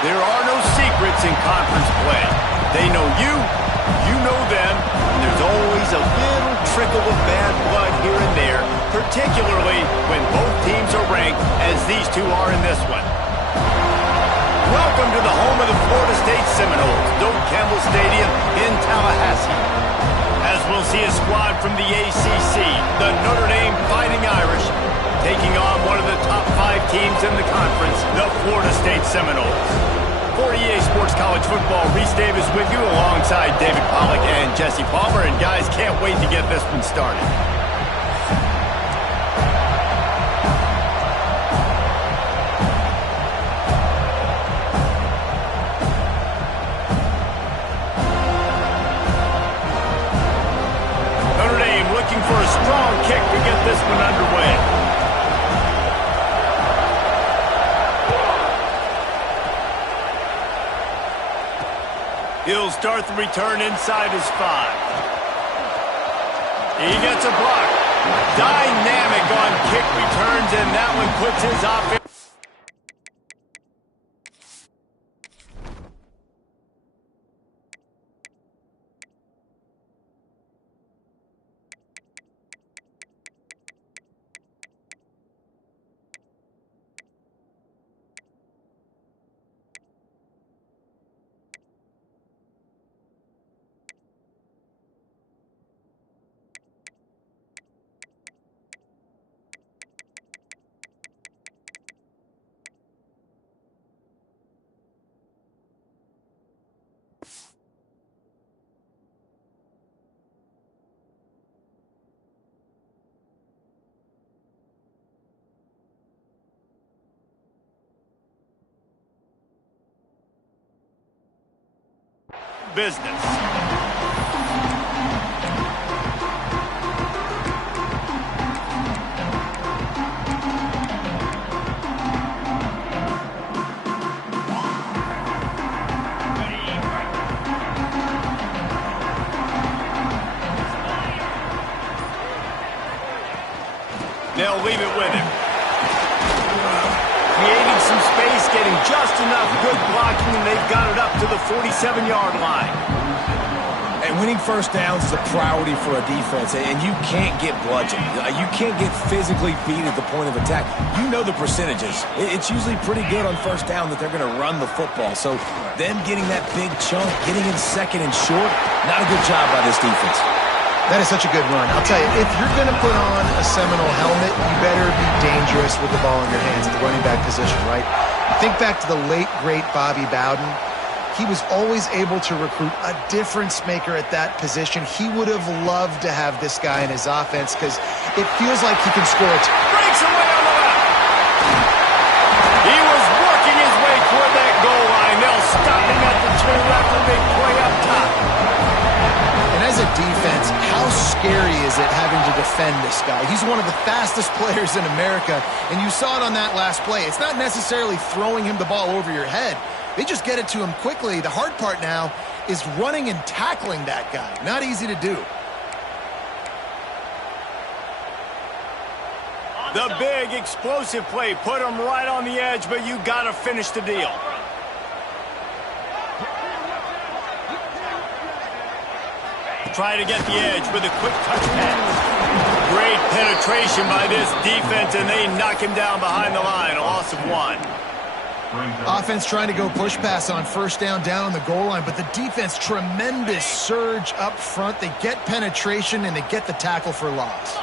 There are no secrets in conference play. They know you, you know them, and there's always a little trickle of bad blood here and there, particularly when both teams are ranked, as these two are in this one. Welcome to the home of the Florida State Seminoles, Doak Campbell Stadium in Tallahassee. As we'll see a squad from the ACC, the Notre Dame Fighting Irish, taking on one of the top 5 teams in the conference, the Florida State Seminoles. For EA Sports College Football, Reese Davis with you alongside David Pollack and Jesse Palmer. And guys, can't wait to get this one started. Notre Dame looking for a strong kick to get this one underway. He'll start the return inside his 5. He gets a block. Dynamic on kick returns, and that one puts his offense. Business. They'll leave it with him. Creating some space, getting just enough good blocking, and they've got it up to the 47-yard line. And winning first downs is a priority for a defense, and you can't get bludgeoned. You can't get physically beat at the point of attack. You know the percentages. It's usually pretty good on first down that they're going to run the football. So them getting that big chunk, getting in second and short, not a good job by this defense. That is such a good run. I'll tell you, if you're going to put on a Seminole helmet, you better be dangerous with the ball in your hands at the running back position, right? Think back to the late, great Bobby Bowden. He was always able to recruit a difference maker at that position. He would have loved to have this guy in his offense because it feels like he can score it. Breaks away on the left. He was working his way toward that goal line. They'll stop him at the 2 after a big play up top. And as a defense, how scary is it having to defend this guy? He's one of the fastest players in America, and you saw it on that last play. It's not necessarily throwing him the ball over your head. They just get it to him quickly. The hard part now is running and tackling that guy. Not easy to do. The big explosive play put him right on the edge, but you got to finish the deal. Try to get the edge with a quick touch pass. Great penetration by this defense, and they knock him down behind the line. A loss of 1. Offense trying to go push pass on first down on the goal line, but the defense, tremendous surge up front. They get penetration, and they get the tackle for loss.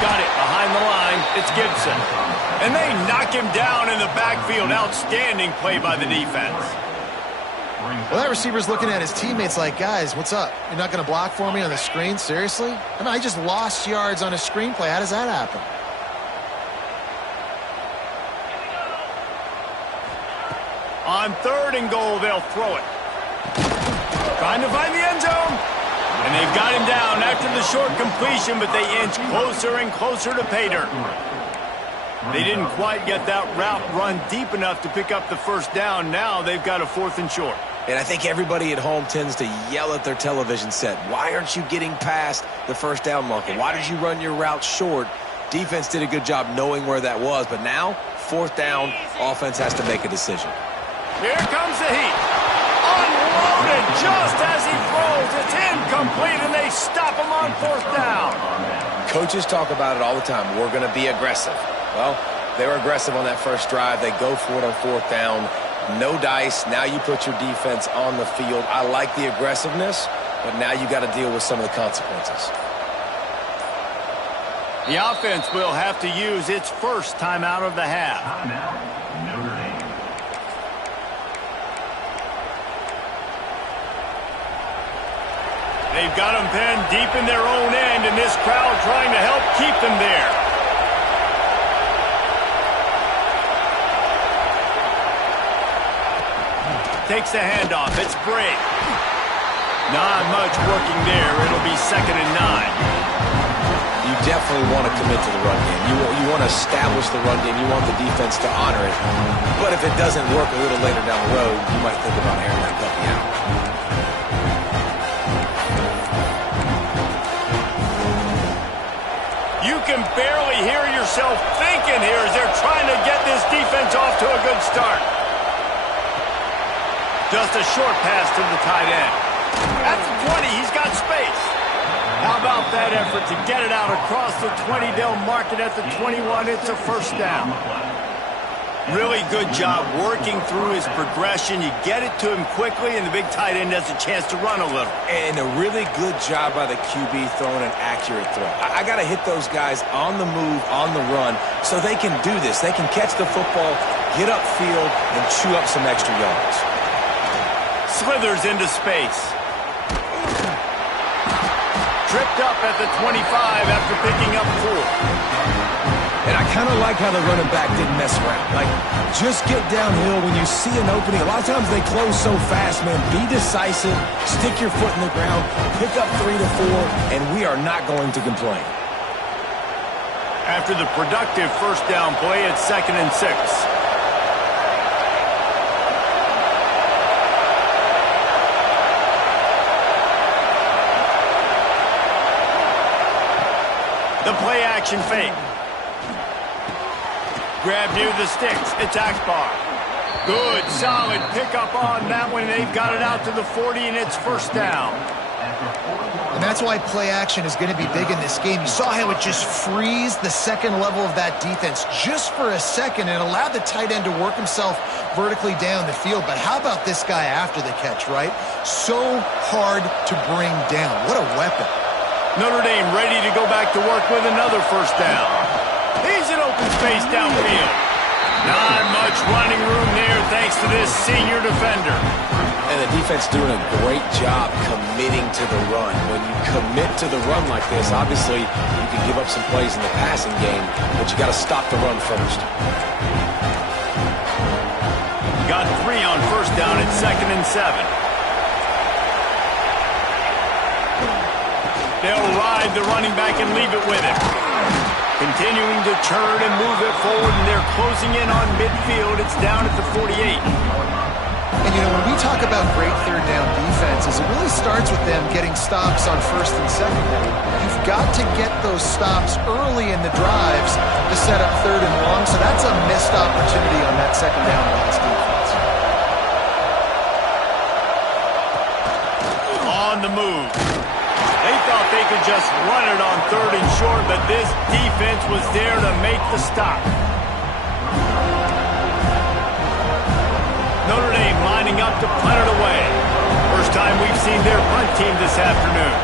Got it behind the line. It's Gibson. And they knock him down in the backfield. Outstanding play by the defense. Well, that receiver's looking at his teammates like, guys, what's up? You're not going to block for me on the screen? Seriously? I mean, I just lost yards on a screenplay. How does that happen? On 3rd and goal, they'll throw it. Trying to find the end zone. And they've got him down after the short completion, but they inch closer and closer to pay dirt. They didn't quite get that route run deep enough to pick up the first down. Now they've got a 4th and short. And I think everybody at home tends to yell at their television set. Why aren't you getting past the first down marker? Why did you run your route short? Defense did a good job knowing where that was, but now, fourth down, offense has to make a decision. Here comes the heat. Unloaded just as he throws. It's incomplete, and they stop him on fourth down. Coaches talk about it all the time. We're going to be aggressive. Well, they were aggressive on that first drive. They go for it on fourth down. No dice. Now you put your defense on the field. I like the aggressiveness, but now you got to deal with some of the consequences. The offense will have to use its first timeout of the half. They've got them pinned deep in their own end, and this crowd trying to help keep them there. Takes the handoff. It's Brady. Not much working there. It'll be 2nd and 9. You definitely want to commit to the run game. You want to establish the run game. You want the defense to honor it. But if it doesn't work a little later down the road, you might think about airing that puppy out. You can barely hear yourself thinking here as they're trying to get this defense off to a good start. Just a short pass to the tight end. At the 20, he's got space. How about that effort to get it out across the 20? They'll mark it at the 21. It's a first down. Really good job working through his progression. You get it to him quickly, and the big tight end has a chance to run a little. And a really good job by the QB throwing an accurate throw. I got to hit those guys on the move, on the run, so they can do this. They can catch the football, get upfield, and chew up some extra yards. Slithers into space. Tripped up at the 25 after picking up 4. And I kind of like how the running back didn't mess around. Like, just get downhill when you see an opening. A lot of times they close so fast, man. Be decisive, stick your foot in the ground, pick up 3 to 4, and we are not going to complain. After the productive first down play, it's 2nd and 6. The play action fake. Grab near the sticks. It's Akbar. Good, solid pickup on that one. They've got it out to the 40, and it's first down. And that's why play action is going to be big in this game. You saw how it just frees the second level of that defense just for a second and allowed the tight end to work himself vertically down the field. But how about this guy after the catch, right? So hard to bring down. What a weapon. Notre Dame ready to go back to work with another first down. He's in open space downfield. Not much running room there thanks to this senior defender. And the defense doing a great job committing to the run. When you commit to the run like this, obviously you can give up some plays in the passing game, but you got to stop the run first. Got 3 on first down at 2nd and 7. They'll ride the running back and leave it with him. Continuing to turn and move it forward, and they're closing in on midfield. It's down at the 48. And, you know, when we talk about great third down defenses, it really starts with them getting stops on first and second down. You've got to get those stops early in the drives to set up third and long, so that's a missed opportunity on that second down by this defense. On the move. They thought they could just run it on 3rd and short, but this defense was there to make the stop. Notre Dame lining up to punt it away. First time we've seen their punt team this afternoon.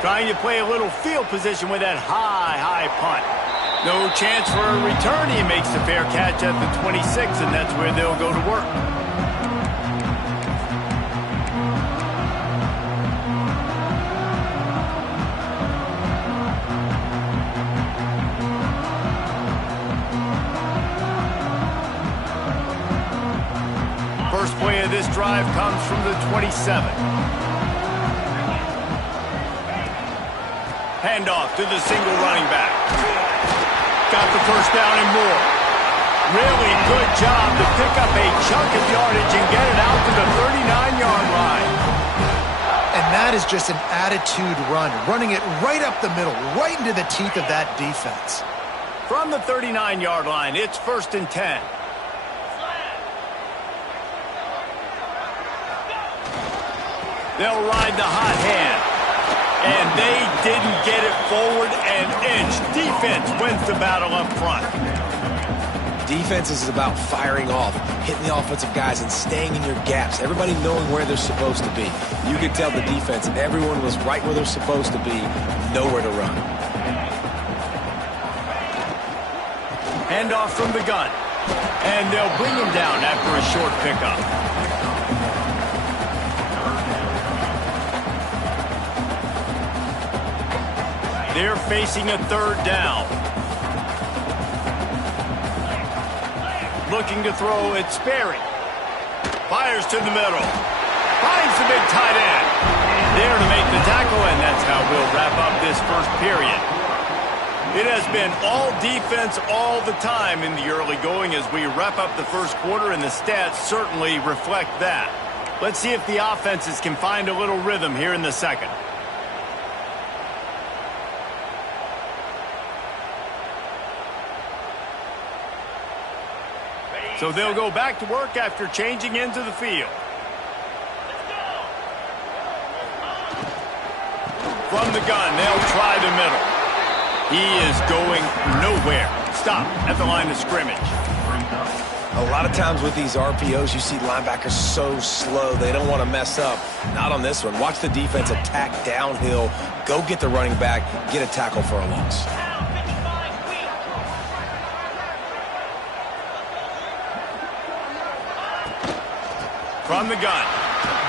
Trying to play a little field position with that high punt. No chance for a return. He makes the fair catch at the 26, and that's where they'll go to work. First play of this drive comes from the 27. Handoff to the single running back. Got the first down and more. Really good job to pick up a chunk of yardage and get it out to the 39-yard line. And And that is just an attitude run, running it right up the middle, right into the teeth of that defense. From the 39-yard line, it's 1st and 10. They'll ride the hot hand. And they didn't get it forward an inch. Defense wins the battle up front. Defense is about firing off, hitting the offensive guys, and staying in your gaps. Everybody knowing where they're supposed to be. You could tell the defense, everyone was right where they're supposed to be, nowhere to run. Handoff from the gun. And they'll bring him down after a short pickup. They're facing a 3rd down. Looking to throw, it's Sperry. Fires to the middle. Finds the big tight end. There to make the tackle, and that's how we'll wrap up this first period. It has been all defense all the time in the early going as we wrap up the first quarter, and the stats certainly reflect that. Let's see if the offenses can find a little rhythm here in the second. So they'll go back to work after changing into the field. From the gun, they'll try the middle. He is going nowhere. Stop at the line of scrimmage. A lot of times with these RPOs, you see linebackers so slow, they don't want to mess up. Not on this one. Watch the defense attack downhill, go get the running back, get a tackle for a loss. From the gun.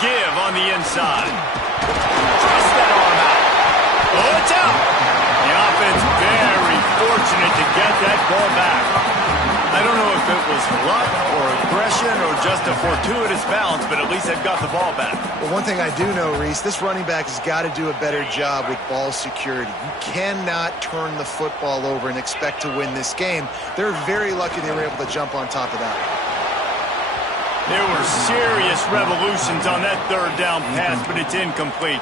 Give on the inside. Thrust that arm out. Oh, it's out. The offense very fortunate to get that ball back. I don't know if it was luck or aggression or just a fortuitous bounce, but at least they've got the ball back. Well, one thing I do know, Reese, this running back has got to do a better job with ball security. You cannot turn the football over and expect to win this game. They're very lucky they were able to jump on top of that. There were serious revolutions on that 3rd down pass, but it's incomplete.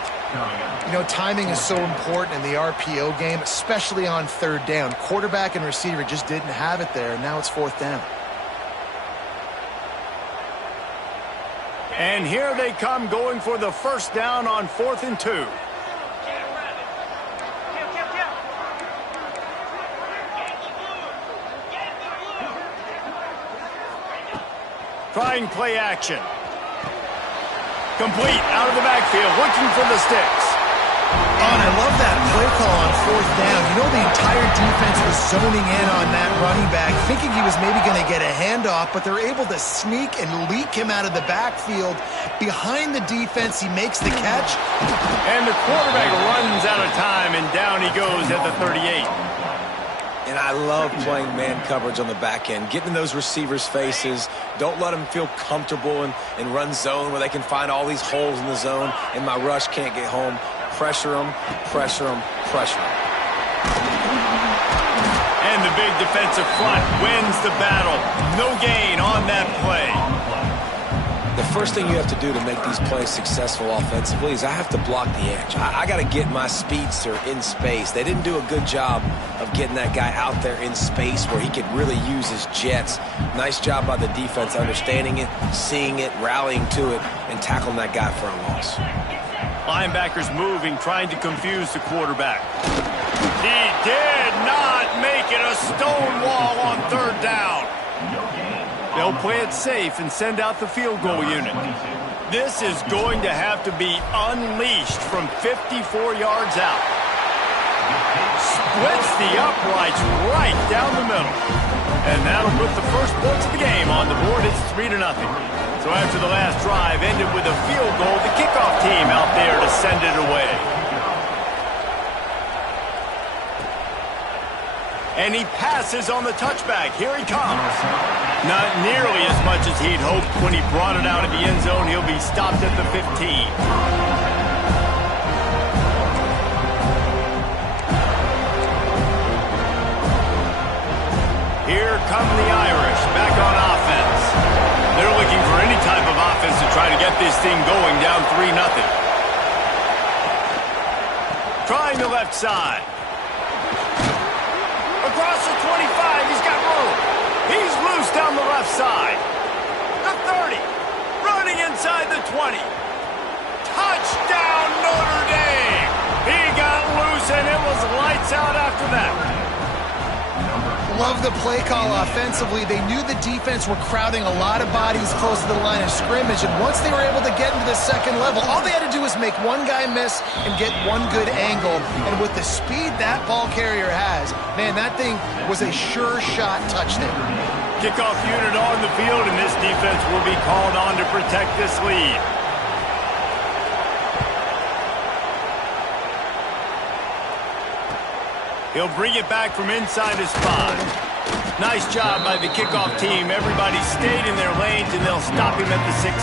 You know, timing is so important in the RPO game, especially on 3rd down. Quarterback and receiver just didn't have it there, and now it's 4th down. And here they come going for the 1st down on 4th and 2. Trying play action. Complete out of the backfield, looking for the sticks. Oh, and I love that play call on 4th down. You know, the entire defense was zoning in on that running back, thinking he was maybe going to get a handoff, but they're able to sneak and leak him out of the backfield. Behind the defense, he makes the catch. And the quarterback runs out of time, and down he goes at the 38. And I love playing man coverage on the back end, getting in those receivers' faces. Don't let them feel comfortable and run zone where they can find all these holes in the zone, and my rush can't get home. Pressure them, pressure them, pressure them. And the big defensive front wins the battle. No gain on that play. The first thing you have to do to make these plays successful offensively is I have to block the edge. I got to get my speedster in space. They didn't do a good job of getting that guy out there in space where he could really use his jets. Nice job by the defense understanding it, seeing it, rallying to it, and tackling that guy for a loss. Linebackers moving, trying to confuse the quarterback. He did not make it a stone wall on 3rd down. They'll play it safe and send out the field goal unit. This is going to have to be unleashed from 54 yards out. Splits the uprights right down the middle. And that'll put the first points of the game on the board. It's 3-0. So after the last drive ended with a field goal, the kickoff team out there to send it away. And he passes on the touchback. Here he comes. Not nearly as much as he'd hoped when he brought it out of the end zone. He'll be stopped at the 15. Here come the Irish back on offense. They're looking for any type of offense to try to get this thing going down 3-0. Trying the left side. Across the 25, he's got room. He's loose down the left side. The 30. Running inside the 20. Touchdown, Notre Dame! He got loose, and it was lights out after that. Love the play call offensively. They knew the defense were crowding a lot of bodies close to the line of scrimmage, and once they were able to get into the second level, all they had to do was make one guy miss and get one good angle. And with the speed that ball carrier has, man, that thing was a sure shot touchdown. Kickoff unit on the field, and this defense will be called on to protect this lead. He'll bring it back from inside his 5. Nice job by the kickoff team. Everybody stayed in their lanes, and they'll stop him at the 16.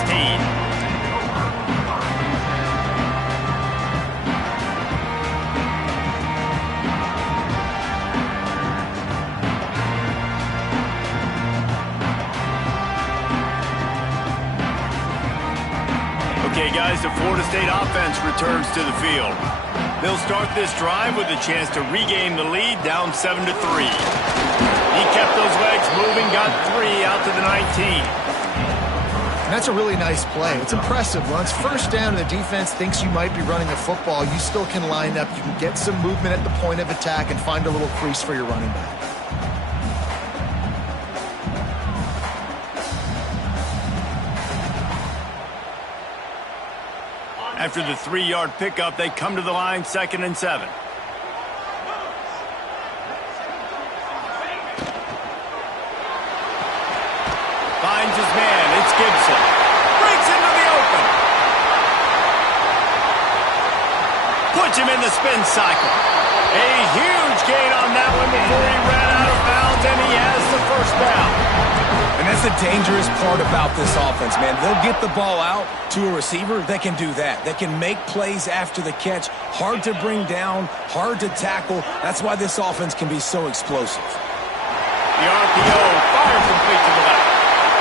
Okay, guys, the Florida State offense returns to the field. They'll start this drive with a chance to regain the lead, down 7-3. He kept those legs moving, got 3 out to the 19. And that's a really nice play. It's impressive. Once first down and the defense thinks you might be running a football, you still can line up. You can get some movement at the point of attack and find a little crease for your running back. After the 3-yard pickup, they come to the line, 2nd and 7. Finds his man. It's Gibson. Breaks into the open. Puts him in the spin cycle. A huge gain on that one before he ran out of bounds, and he has the first down. And that's the dangerous part about this offense, man. They'll get the ball out to a receiver. They can do that. They can make plays after the catch. Hard to bring down, hard to tackle. That's why this offense can be so explosive. The RPO fires complete to the left.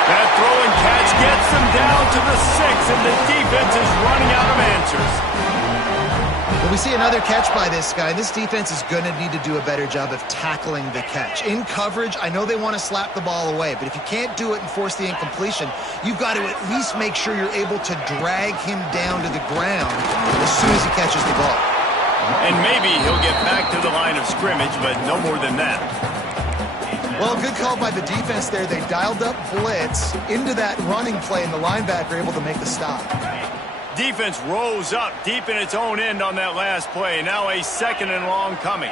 That throw and catch gets them down to the 6, and the defense is running out of answers. Well, we see another catch by this guy. This defense is going to need to do a better job of tackling the catch. In coverage, I know they want to slap the ball away, but if you can't do it and force the incompletion, you've got to at least make sure you're able to drag him down to the ground as soon as he catches the ball. And maybe he'll get back to the line of scrimmage, but no more than that. Well, good call by the defense there. They dialed up blitz into that running play, and the linebacker able to make the stop. Defense rose up deep in its own end on that last play. Now a 2nd and long coming.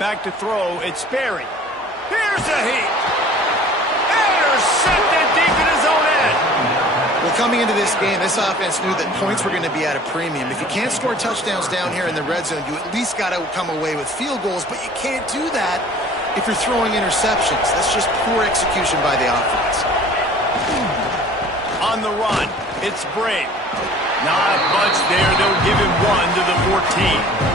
Back to throw. It's Sperry. Here's a heat. Intercepted deep in his own end. Well, coming into this game, this offense knew that points were going to be at a premium. If you can't score touchdowns down here in the red zone, you at least got to come away with field goals, but you can't do that if you're throwing interceptions. That's just poor execution by the offense. On the run, it's Brave. Not much there. They'll give him 1 to the 14.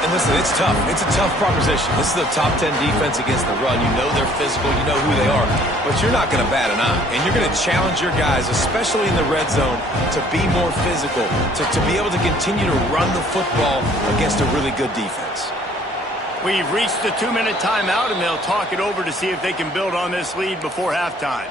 And listen, it's tough. It's a tough proposition. This is the top 10 defense against the run. You know they're physical. You know who they are. But you're not going to bat an eye. And you're going to challenge your guys, especially in the red zone, to be more physical, to be able to continue to run the football against a really good defense. We've reached the 2-minute timeout, and they'll talk it over to see if they can build on this lead before halftime.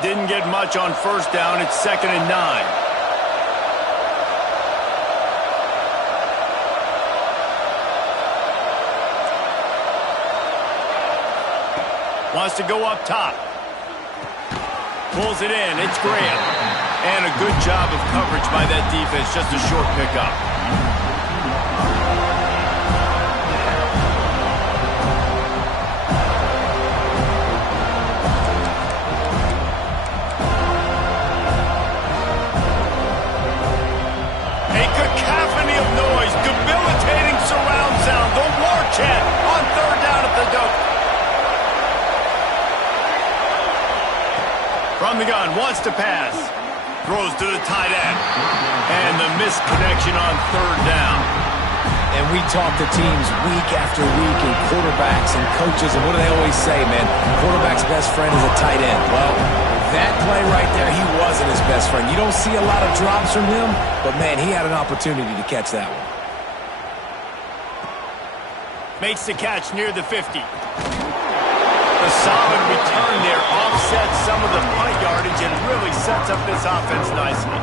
Didn't get much on first down. It's 2nd and 9. Wants to go up top. Pulls it in. It's Graham. And a good job of coverage by that defense. Just a short pickup. A cacophony of noise. Debilitating surround sound. The war From the gun, wants to pass. Throws to the tight end. And the missed connection on third down. And we talk to teams week after week and quarterbacks and coaches, and what do they always say, man? Quarterback's best friend is a tight end. Well, that play right there, he wasn't his best friend. You don't see a lot of drops from him, but, man, he had an opportunity to catch that one. Makes the catch near the 50. A solid return there offsets some of the punt yardage and really sets up this offense nicely.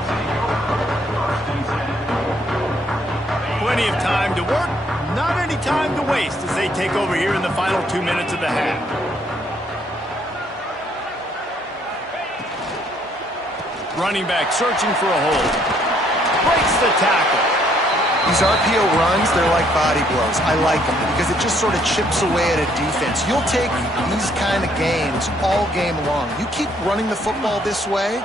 Plenty of time to work, not any time to waste as they take over here in the final 2 minutes of the half. Running back searching for a hole. Breaks the tackle. These RPO runs, they're like body blows. I like them because it just sort of chips away at a defense. You'll take these kind of games all game long. You keep running the football this way,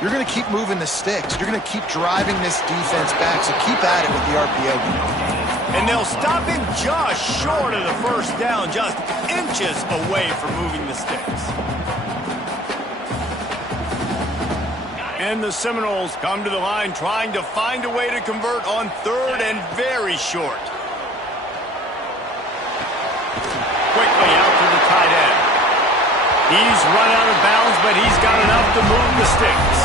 you're going to keep moving the sticks. You're going to keep driving this defense back, so keep at it with the RPO game. And they'll stop him just short of the first down, just inches away from moving the sticks. And the Seminoles come to the line trying to find a way to convert on third and very short. Quickly out to the tight end. He's run out of bounds, but he's got enough to move the sticks.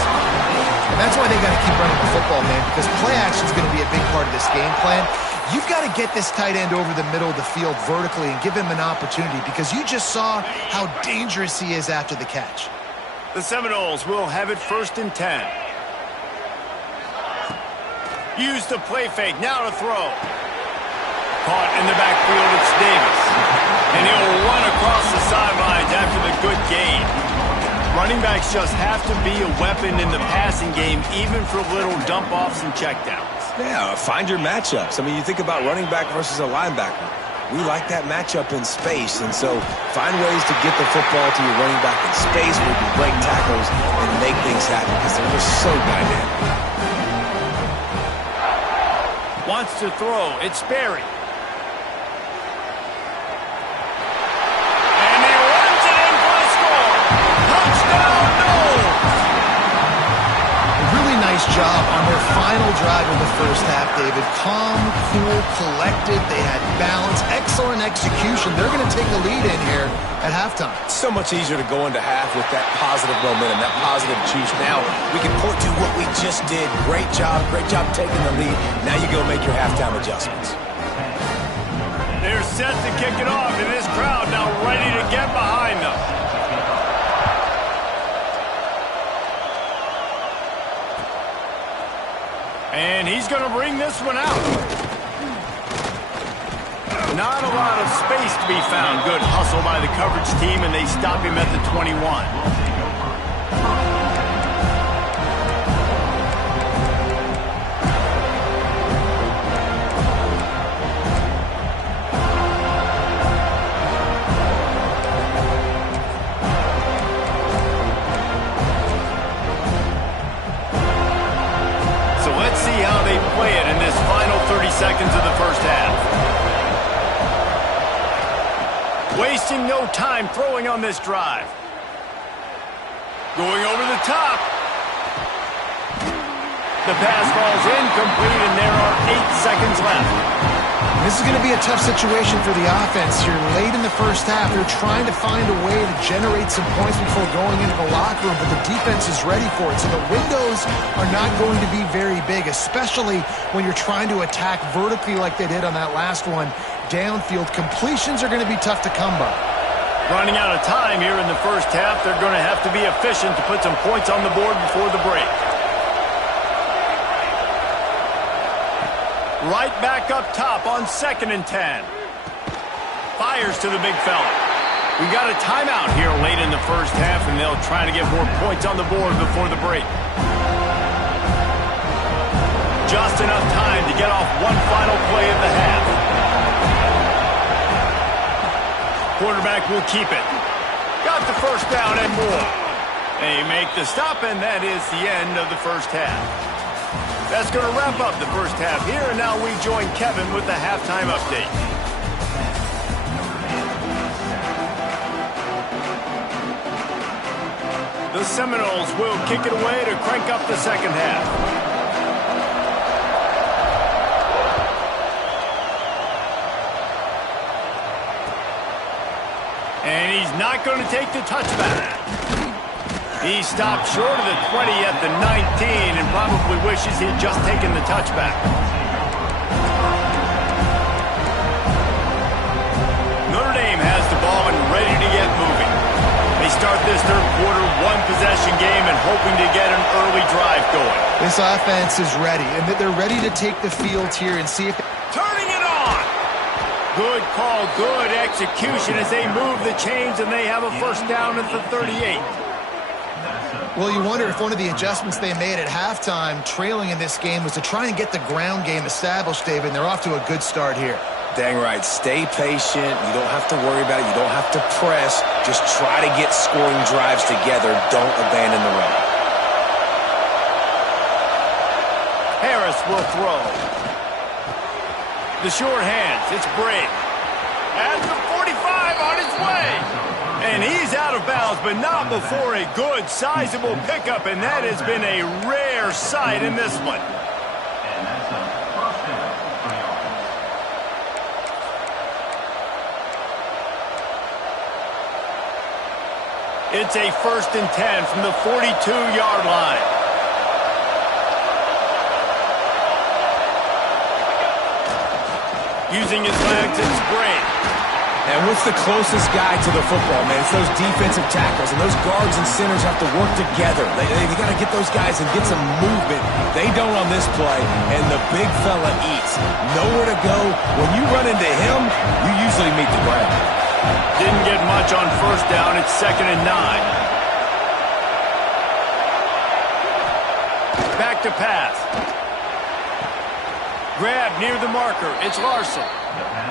And that's why they got to keep running the football, man, because play action is going to be a big part of this game plan. You've got to get this tight end over the middle of the field vertically and give him an opportunity because you just saw how dangerous he is after the catch. The Seminoles will have it 1st and 10. Use the play fake, now to throw. Caught in the backfield, it's Davis. And he'll run across the sidelines after the good gain. Running backs just have to be a weapon in the passing game, even for little dump-offs and checkdowns. Yeah, find your matchups. I mean, you think about running back versus a linebacker. We like that matchup in space, and so find ways to get the football to your running back in space where you can break tackles and make things happen because they're just so dynamic. Wants to throw. It's Sperry. And he runs it in for a score. Touchdown, Noles! Really nice job on their final drive of the first half, David. Calm, cool, collected. They had balance, excellent execution. They're going to take a lead in here at halftime. It's so much easier to go into half with that positive momentum, that positive juice. Now we can point to what we just did. Great job taking the lead. Now you go make your halftime adjustments. They're set to kick it off, and this crowd now ready to get behind them. And he's going to bring this one out. Not a lot of space to be found. Good hustle by the coverage team, and they stop him at the 21. So let's see how they play it in this final 30 seconds of the first half. Wasting no time throwing on this drive. Going over the top. The pass falls incomplete, and there are 8 seconds left. This is going to be a tough situation for the offense here. Late in the first half, they're trying to find a way to generate some points before going into the locker room, but the defense is ready for it. So the windows are not going to be very big, especially when you're trying to attack vertically like they did on that last one. Downfield completions are going to be tough to come by. Running out of time here in the first half, they're going to have to be efficient to put some points on the board before the break. Right back up top on 2nd and 10. Fires to the big fella. We got a timeout here late in the first half, and they'll try to get more points on the board before the break. Just enough time to get off one final play of the half. Quarterback will keep it. Got the first down and more. They make the stop, and that is the end of the first half. That's going to wrap up the first half here, and now we join Kevin with the halftime update. The Seminoles will kick it away to crank up the second half. And he's not going to take the touchback. He stopped short of the 20 at the 19 and probably wishes he'd just taken the touchback. Notre Dame has the ball and ready to get moving. They start this third quarter one-possession game and hoping to get an early drive going. This offense is ready, and they're ready to take the field here and see if... Turning it on! Good call, good execution as they move the chains and they have a first down at the 38. Well, you wonder if one of the adjustments they made at halftime, trailing in this game, was to try and get the ground game established, David, and they're off to a good start here. Dang right. Stay patient. You don't have to worry about it. You don't have to press. Just try to get scoring drives together. Don't abandon the run. Harris will throw. The short hands. It's Brady. At the 45 on his way. And he's out of bounds, but not before a good, sizable pickup, and that has been a rare sight in this one. It's a 1st and 10 from the 42-yard line. Using his legs, it's Brady. And what's the closest guy to the football, man? It's those defensive tackles, and those guards and centers have to work together. They got to get those guys and get some movement. They don't on this play, and the big fella eats. Nowhere to go. When you run into him, you usually meet the ground. Didn't get much on first down. It's 2nd and 9. Back to pass. Grab near the marker. It's Larson.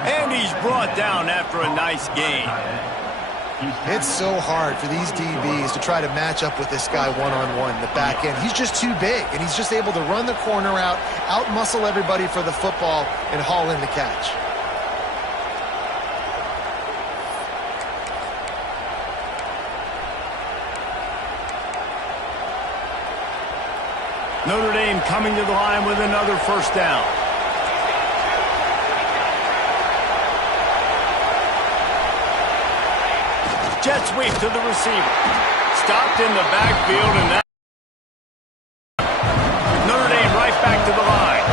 And he's brought down after a nice gain. It's so hard for these DBs to try to match up with this guy one-on-one in the back end. He's just too big, and he's just able to run the corner out-muscle everybody for the football, and haul in the catch. Notre Dame coming to the line with another first down. Jet sweep to the receiver. Stopped in the backfield, and that Notre Dame right back to the line.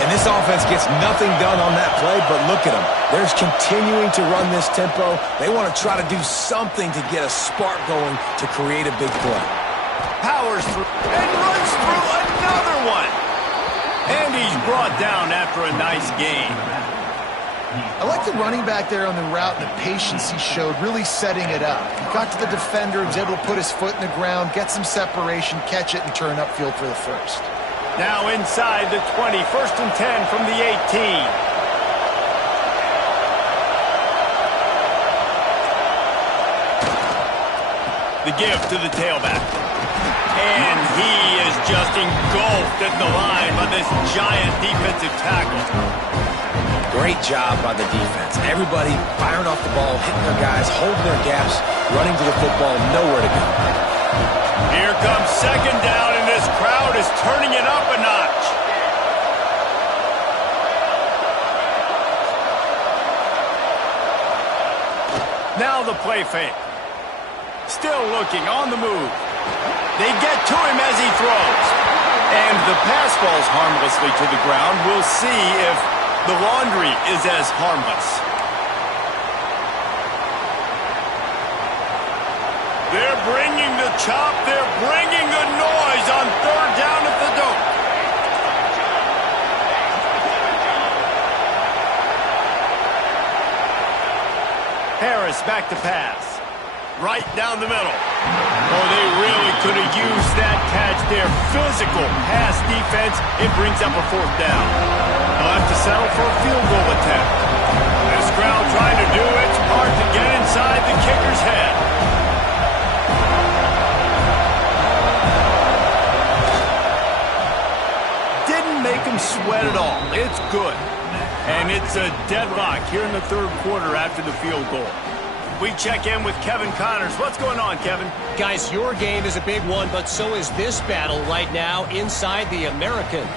And this offense gets nothing done on that play, but look at them. They're continuing to run this tempo. They want to try to do something to get a spark going to create a big play. Powers through and runs through another one. And he's brought down after a nice gain. I like the running back there on the route and the patience he showed, really setting it up. He got to the defender, was able to put his foot in the ground, get some separation, catch it, and turn upfield for the first. Now inside the 20, 1st and 10 from the 18. The give to the tailback. And he is just engulfed at the line by this giant defensive tackle. Great job by the defense. Everybody firing off the ball, hitting their guys, holding their gaps, running to the football, nowhere to go. Here comes 2nd down, and this crowd is turning it up a notch. Now the play fake. Still looking on the move. They get to him as he throws. And the pass falls harmlessly to the ground. We'll see if the laundry is as harmless. They're bringing the chop. They're bringing the noise on 3rd down at the Dome. Harris back to pass. Right down the middle. Oh, they really could have used that catch there. Physical pass defense. It brings up a 4th down. They'll have to settle for a field goal attempt. This crowd trying to do its part to get inside the kicker's head. Didn't make him sweat at all. It's good. And it's a deadlock here in the 3rd quarter after the field goal. We check in with Kevin Connors. What's going on, Kevin? Guys, your game is a big one, but so is this battle right now inside the American.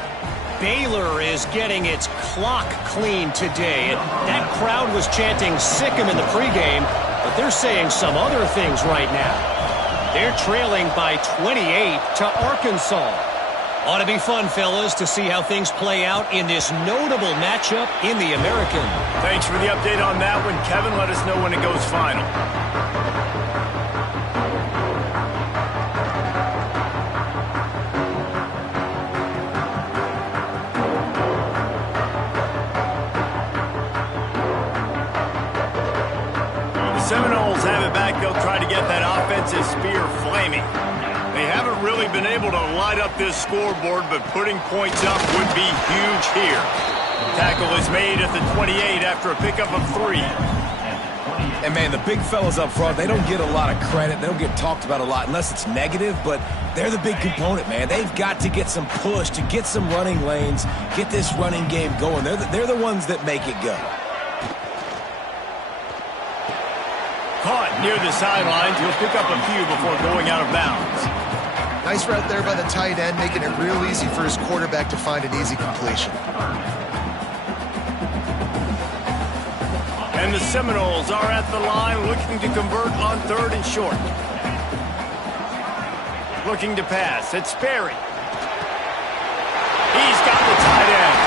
Baylor is getting its clock cleaned today. And that crowd was chanting "sick 'em" in the pregame, but they're saying some other things right now. They're trailing by 28 to Arkansas. Ought to be fun, fellas, to see how things play out in this notable matchup in the American. Thanks for the update on that one, Kevin. Let us know when it goes final. The Seminoles have it back. They'll try to get that offensive spear flaming. They haven't really been able to light up this scoreboard, but putting points up would be huge here. Tackle is made at the 28 after a pickup of 3. And, man, the big fellas up front, they don't get a lot of credit. They don't get talked about a lot unless it's negative, but they're the big component, man. They've got to get some push, to get some running lanes, get this running game going. They're the ones that make it go. Caught near the sidelines. He'll pick up a few before going out of bounds. Nice route there by the tight end, making it real easy for his quarterback to find an easy completion. And the Seminoles are at the line looking to convert on 3rd and short. Looking to pass. It's Sperry. He's got the tight end.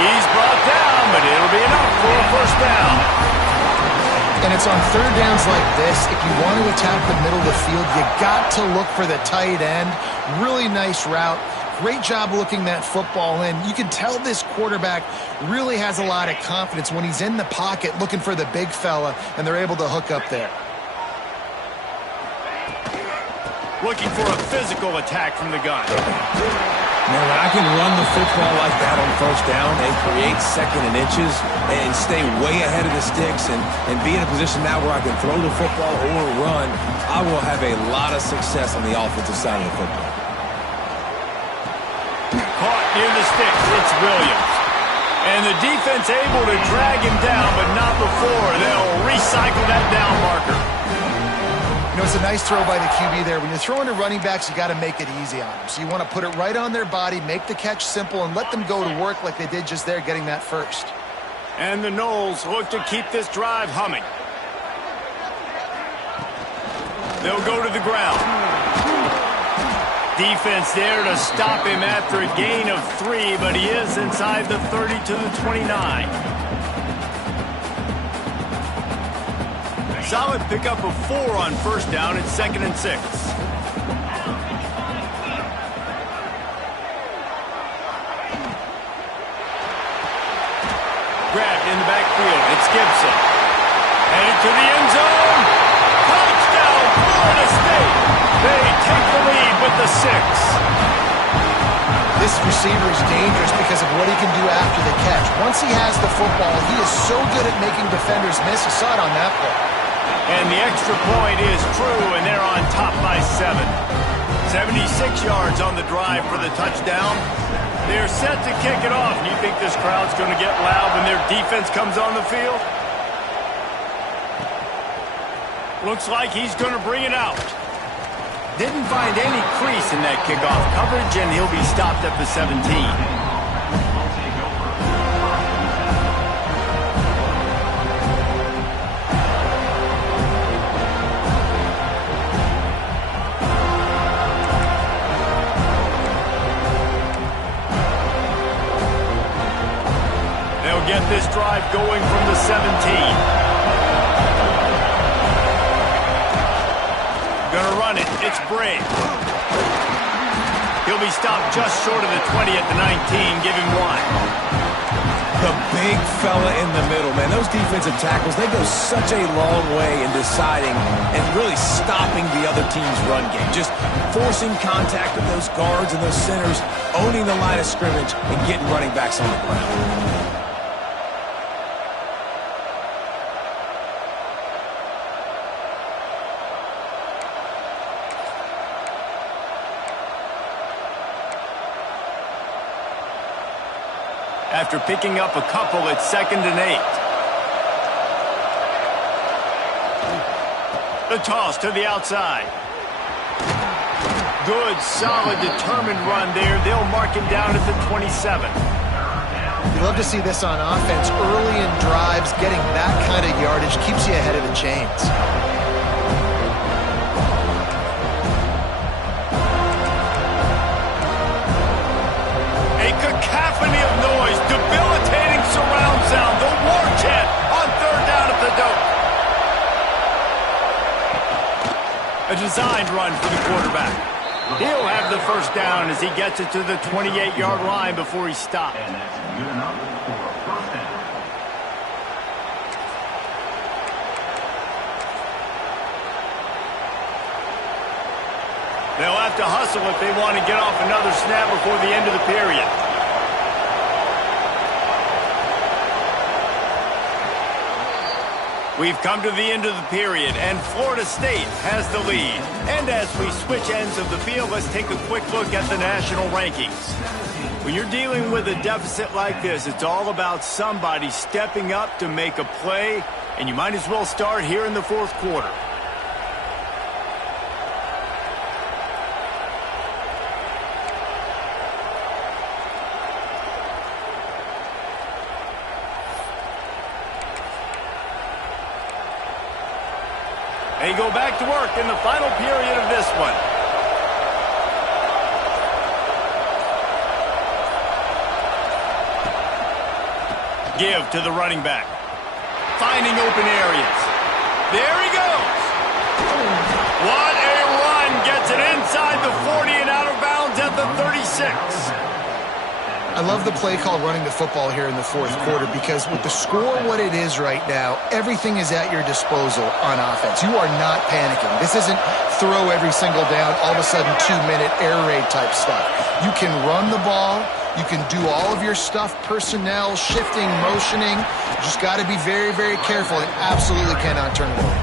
He's brought down, but it'll be enough for a first down. And it's on 3rd downs like this. If you want to attack the middle of the field, you got to look for the tight end. Really nice route. Great job looking that football in. You can tell this quarterback really has a lot of confidence when he's in the pocket looking for the big fella, and they're able to hook up there. Looking for a physical attack from the gun. Man, when I can run the football like that on 1st down and create 2nd and inches and stay way ahead of the sticks and be in a position now where I can throw the football or run, I will have a lot of success on the offensive side of the football. Caught near the sticks. It's Williams. And the defense able to drag him down, but not before. They'll recycle that down marker. You know, it's a nice throw by the QB there. When you're throwing to running backs, you got to make it easy on them. So you want to put it right on their body, make the catch simple, and let them go to work like they did just there, getting that first. And the Noles look to keep this drive humming. They'll go to the ground. Defense there to stop him after a gain of 3, but he is inside the 30 to the 29. Solid pickup of 4 on 1st down. It's 2nd and 6. Grabbed in the backfield. It's Gibson. Headed to the end zone. Touchdown, Florida State. They take the lead with the 6. This receiver is dangerous because of what he can do after the catch. Once he has the football, he is so good at making defenders miss. You saw it on that play. And the extra point is true, and they're on top by 7. 76 yards on the drive for the touchdown. They're set to kick it off. Do you think this crowd's going to get loud when their defense comes on the field? Looks like he's going to bring it out. Didn't find any crease in that kickoff coverage, and he'll be stopped at the 17. Get this drive going from the 17. Gonna run it. It's Bray. He'll be stopped just short of the 20 at the 19. Give him 1. The big fella in the middle, man. Those defensive tackles, they go such a long way in deciding and really stopping the other team's run game. Just forcing contact with those guards and those centers, owning the line of scrimmage, and getting running backs on the ground. After picking up a couple, it's 2nd and 8. The toss to the outside. Good, solid, determined run there. They'll mark him down at the 27. You love to see this on offense. Early in drives, getting that kind of yardage keeps you ahead of the chains. A cacophony of noise, debilitating surround sound, the war chant on third down at the dope. A designed run for the quarterback. He'll have the first down as he gets it to the 28-yard line before he stopped. They'll have to hustle if they want to get off another snap before the end of the period. We've come to the end of the period, and Florida State has the lead. And as we switch ends of the field, let's take a quick look at the national rankings. When you're dealing with a deficit like this, it's all about somebody stepping up to make a play, and you might as well start here in the fourth quarter. They go back to work in the final period of this one. Give to the running back. Finding open areas. There he goes. What a run. Gets it inside the 40 and out of bounds at the 36. I love the play call running the football here in the fourth quarter because with the score what it is right now, everything is at your disposal on offense. You are not panicking. This isn't throw every single down, all of a sudden 2-minute air raid type stuff. You can run the ball. You can do all of your stuff, personnel, shifting, motioning. You just got to be very, very careful and absolutely cannot turn it over.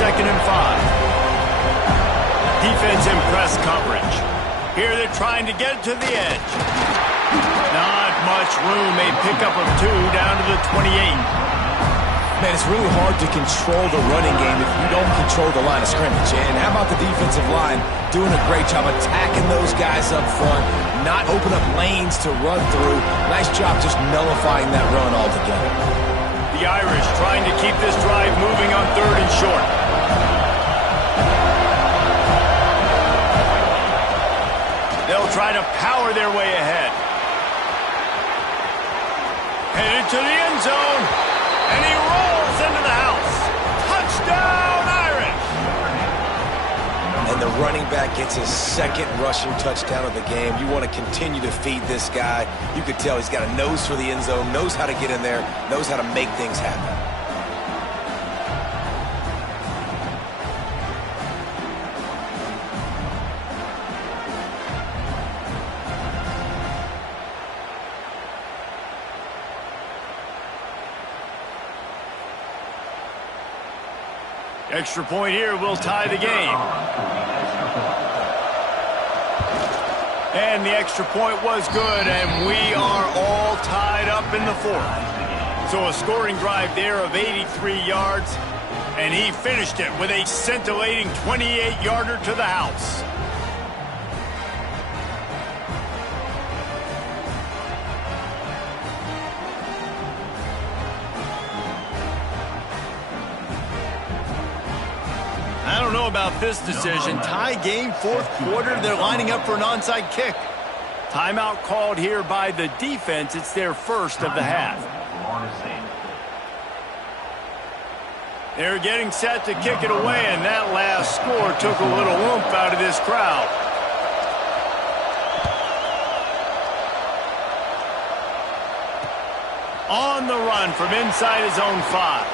Second and 5. Defense in press coverage. Here they're trying to get to the edge. Not much room. A pickup of 2 down to the 28. Man, it's really hard to control the running game if you don't control the line of scrimmage. And how about the defensive line doing a great job attacking those guys up front, not open up lanes to run through. Nice job just nullifying that run altogether. The Irish trying to keep this drive moving on third and short. They'll try to power their way ahead. Headed to the end zone. And he rolls into the house. Touchdown, Irish! And the running back gets his second rushing touchdown of the game. You want to continue to feed this guy. You could tell he's got a nose for the end zone, knows how to get in there, knows how to make things happen. Extra point here will tie the game. And the extra point was good, and we are all tied up in the fourth. So a scoring drive there of 83 yards, and he finished it with a scintillating 28-yarder to the house. I don't know about this decision. Tie game, fourth quarter. They're lining up for an onside kick. Timeout called here by the defense. It's their first of the half. They're getting set to kick it away, and that last score took a little oomph out of this crowd. On the run from inside his own 5.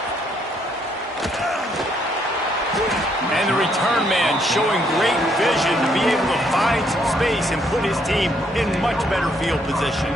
And the return man showing great vision to be able to find some space and put his team in much better field position.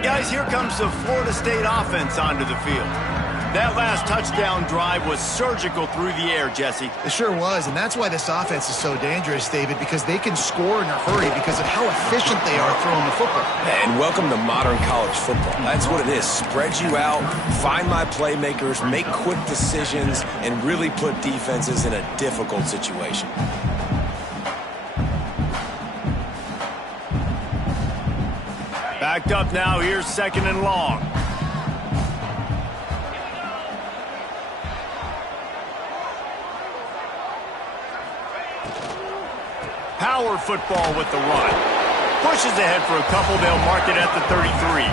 right, guys, here comes the Florida State offense onto the field. That last touchdown drive was surgical through the air, Jesse. It sure was, and that's why this offense is so dangerous, David, because they can score in a hurry because of how efficient they are throwing the football. And welcome to modern college football. That's what it is. Spread you out, find my playmakers, make quick decisions, and really put defenses in a difficult situation. Backed up now, here's 2nd and long. Power football with the run. Pushes ahead for a couple, they'll mark it at the 33.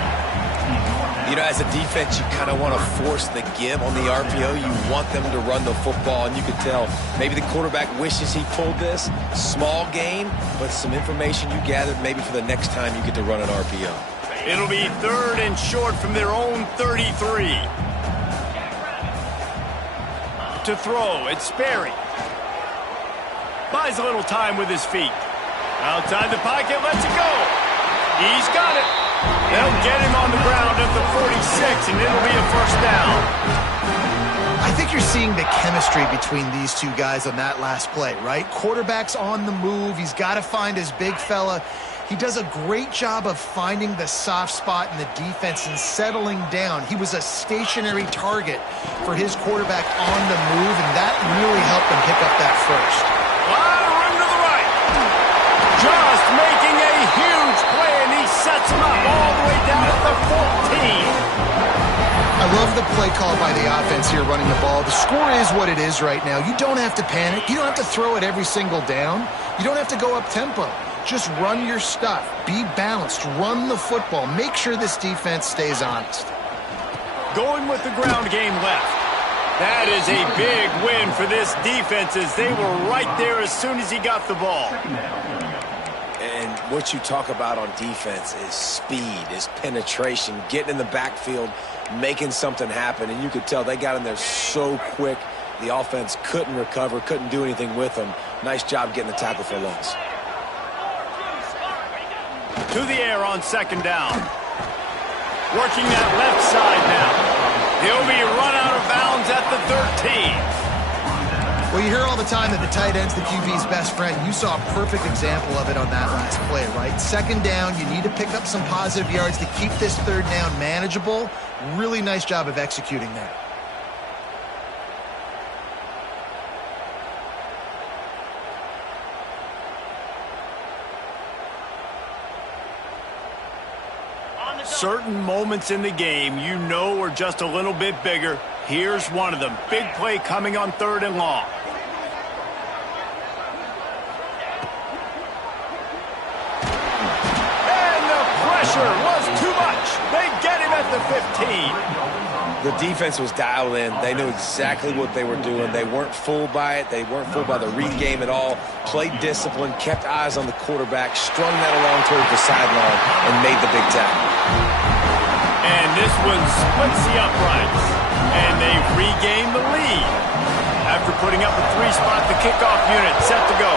You know, as a defense, you kind of want to force the give on the RPO. You want them to run the football, and you can tell maybe the quarterback wishes he pulled this. Small gain, but some information you gathered maybe for the next time you get to run an RPO. It'll be 3rd and short from their own 33. To throw, it's Sperry. Buys a little time with his feet. Outside the pocket, lets it go. He's got it. They'll get him on the ground at the 46, and it'll be a 1st down. I think you're seeing the chemistry between these two guys on that last play, right? Quarterback's on the move. He's got to find his big fella. He does a great job of finding the soft spot in the defense and settling down. He was a stationary target for his quarterback on the move, and that really helped him pick up that first. Lot of room to the right. Just making a huge play, and he sets him up all the way down at the 14. I love the play call by the offense here running the ball. The score is what it is right now. You don't have to panic. You don't have to throw it every single down. You don't have to go up tempo. Just run your stuff. Be balanced. Run the football. Make sure this defense stays honest. Going with the ground game left. That is a big win for this defense as they were right there as soon as he got the ball. And what you talk about on defense is speed, is penetration, getting in the backfield, making something happen. And you could tell they got in there so quick, the offense couldn't recover, couldn't do anything with them. Nice job getting the tackle for loss. To the air on 2nd down. Working that left side now. He'll be run out of bounds at the 13. Well, you hear all the time that the tight end's the QB's best friend. You saw a perfect example of it on that last play, right? 2nd down, you need to pick up some positive yards to keep this 3rd down manageable. Really nice job of executing that. Certain moments in the game you know are just a little bit bigger. Here's one of them. Big play coming on 3rd and long. And the pressure was too much. They get him at the 15. The defense was dialed in. They knew exactly what they were doing. They weren't fooled by it. They weren't fooled by the read game at all. Played discipline, kept eyes on the quarterback, strung that along towards the sideline, and made the big tackle. And this one splits the uprights. And they regain the lead. After putting up a 3-spot, the kickoff unit set to go.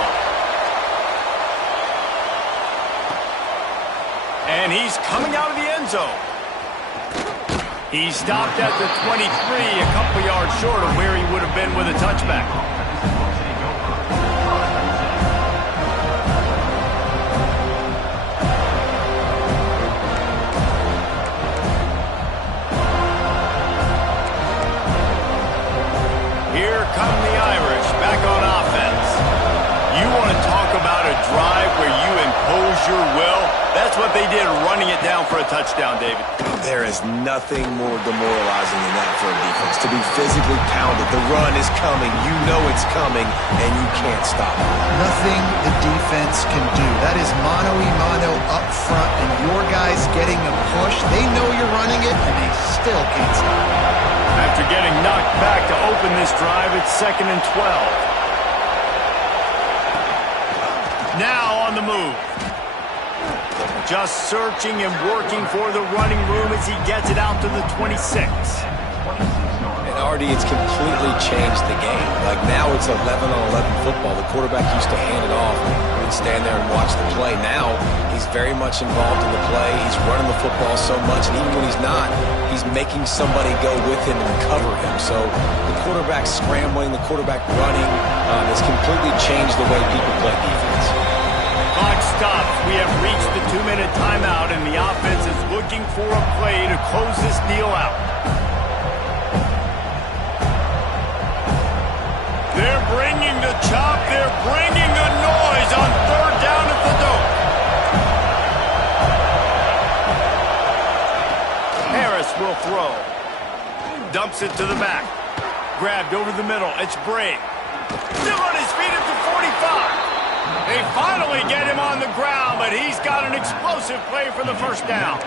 And he's coming out of the end zone. He stopped at the 23, a couple yards short of where he would have been with a touchback. Here come the Irish back on offense. You want to talk about a drive where you impose your will? That's what they did, running it down for a touchdown, David. There is nothing more demoralizing than that for a defense, to be physically pounded. The run is coming. You know it's coming, and you can't stop it. Nothing the defense can do. That is mano-a-mano up front, and your guys getting a push. They know you're running it, and they still can't stop it. After getting knocked back to open this drive, it's 2nd and 12. Now on the move. Just searching and working for the running room as he gets it out to the 26. And Artie, it's completely changed the game. Like now it's 11-on-11 football. The quarterback used to hand it off. and stand there and watch the play. Now he's very much involved in the play. He's running the football so much, and even when he's not, he's making somebody go with him and cover him. So the quarterback scrambling, the quarterback running has completely changed the way people play defense. Clock stops. We have reached the 2-minute timeout, and the offense is looking for a play to close this deal out. They're bringing the chop. They're bringing the noise on 3rd down at the Dome. Harris will throw. Dumps it to the back. Grabbed over the middle. It's Bray. Still on his feet at the 45. They finally get him on the ground, but he's got an explosive play for the 1st down.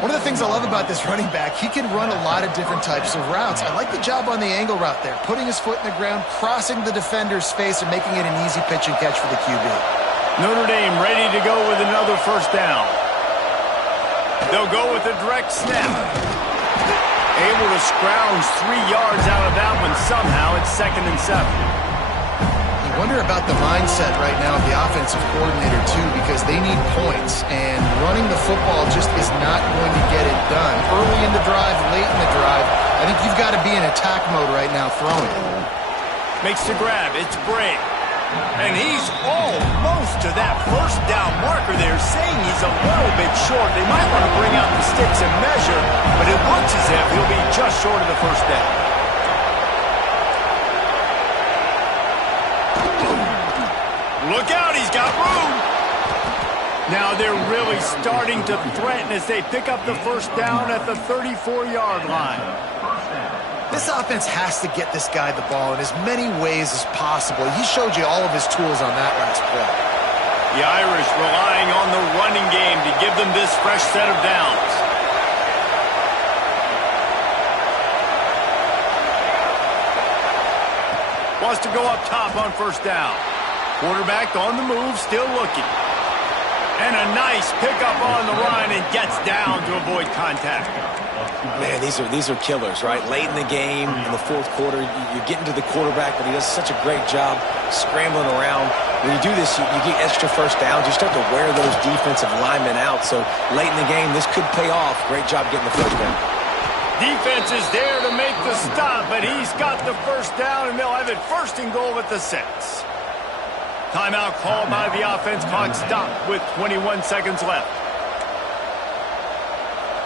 One of the things I love about this running back, he can run a lot of different types of routes. I like the job on the angle route there, putting his foot in the ground, crossing the defender's face, and making it an easy pitch and catch for the QB. Notre Dame ready to go with another 1st down. They'll go with a direct snap. Able to scrounge 3 yards out of that one somehow. It's 2nd and 7. I wonder about the mindset right now of the offensive coordinator, too, because they need points, and running the football just is not going to get it done. Early in the drive, late in the drive, I think you've got to be in attack mode right now throwing. Makes the grab. It's Bray. And he's almost to that 1st down marker there, saying he's a little bit short. They might want to bring out the sticks and measure, but it looks as if he'll be just short of the 1st down. Look out, he's got room. Now they're really starting to threaten as they pick up the 1st down at the 34-yard line. This offense has to get this guy the ball in as many ways as possible. He showed you all of his tools on that last play. The Irish relying on the running game to give them this fresh set of downs. Wants to go up top on 1st down. Quarterback on the move, still looking. And a nice pickup on the run and gets down to avoid contact. Man, these are killers, right? Late in the game, in the 4th quarter, you're getting to the quarterback, but he does such a great job scrambling around. When you do this, you get extra 1st downs. You start to wear those defensive linemen out. So late in the game, this could pay off. Great job getting the 1st down. Defense is there to make the stop, but he's got the 1st down, and they'll have it 1st and goal at the 6. Timeout called by the offense. Clock stopped with 21 seconds left.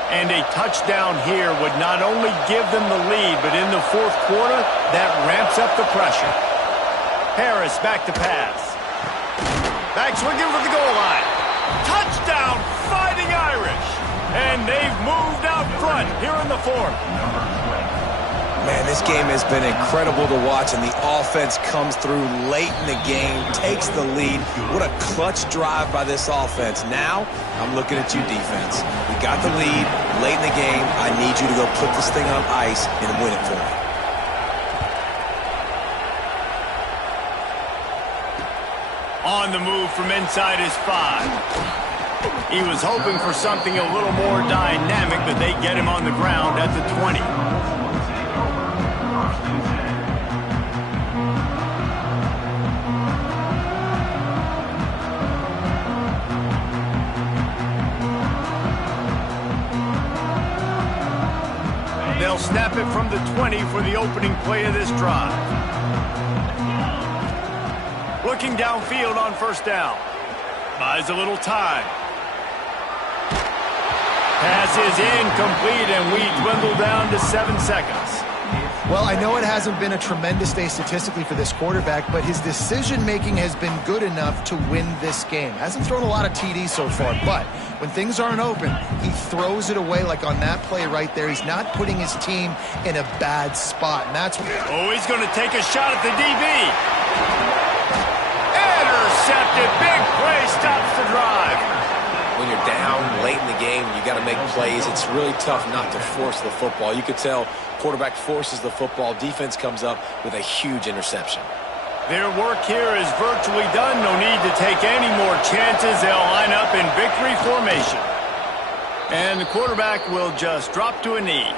And a touchdown here would not only give them the lead, but in the 4th quarter, that ramps up the pressure. Harris back to pass. Back swinging for the goal line. Touchdown, Fighting Irish. And they've moved out front here in the 4th. Man, this game has been incredible to watch, and the offense comes through late in the game, takes the lead. What a clutch drive by this offense. Now, I'm looking at you, defense. We got the lead late in the game. I need you to go put this thing on ice and win it for me. On the move from inside his 5. He was hoping for something a little more dynamic, but they get him on the ground at the 20. They'll snap it from the 20 for the opening play of this drive. Looking downfield on 1st down. Buys a little time. Pass is incomplete, and we dwindle down to 7 seconds. Well, I know it hasn't been a tremendous day statistically for this quarterback, but his decision-making has been good enough to win this game. Hasn't thrown a lot of TDs so far, but when things aren't open, he throws it away like on that play right there. He's not putting his team in a bad spot, and that's... Oh, he's going to take a shot at the DB. Intercepted. Big play stops the drive. When you're down late in the game, you got to make plays. It's really tough not to force the football. You could tell quarterback forces the football. Defense comes up with a huge interception. Their work here is virtually done. No need to take any more chances. They'll line up in victory formation. And the quarterback will just drop to a knee.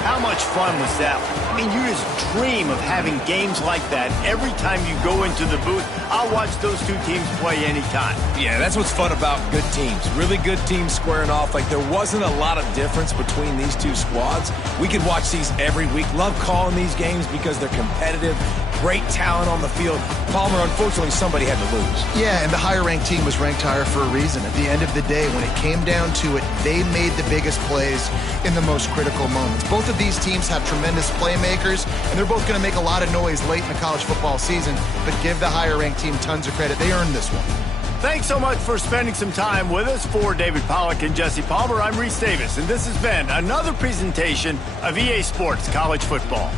How much fun was that? I mean, you just dream of having games like that every time you go into the booth. I'll watch those two teams play anytime. Yeah, that's what's fun about good teams. Really good teams squaring off. Like, there wasn't a lot of difference between these two squads. We could watch these every week. Love calling these games because they're competitive. Great talent on the field. Palmer, unfortunately, somebody had to lose. Yeah, and the higher-ranked team was ranked higher for a reason. At the end of the day, when it came down to it, they made the biggest plays in the most critical moments. Both of these teams have tremendous playmakers, and they're both going to make a lot of noise late in the college football season, but give the higher-ranked team tons of credit. They earned this one. Thanks so much for spending some time with us. For David Pollack and Jesse Palmer, I'm Reese Davis, and this has been another presentation of EA Sports College Football.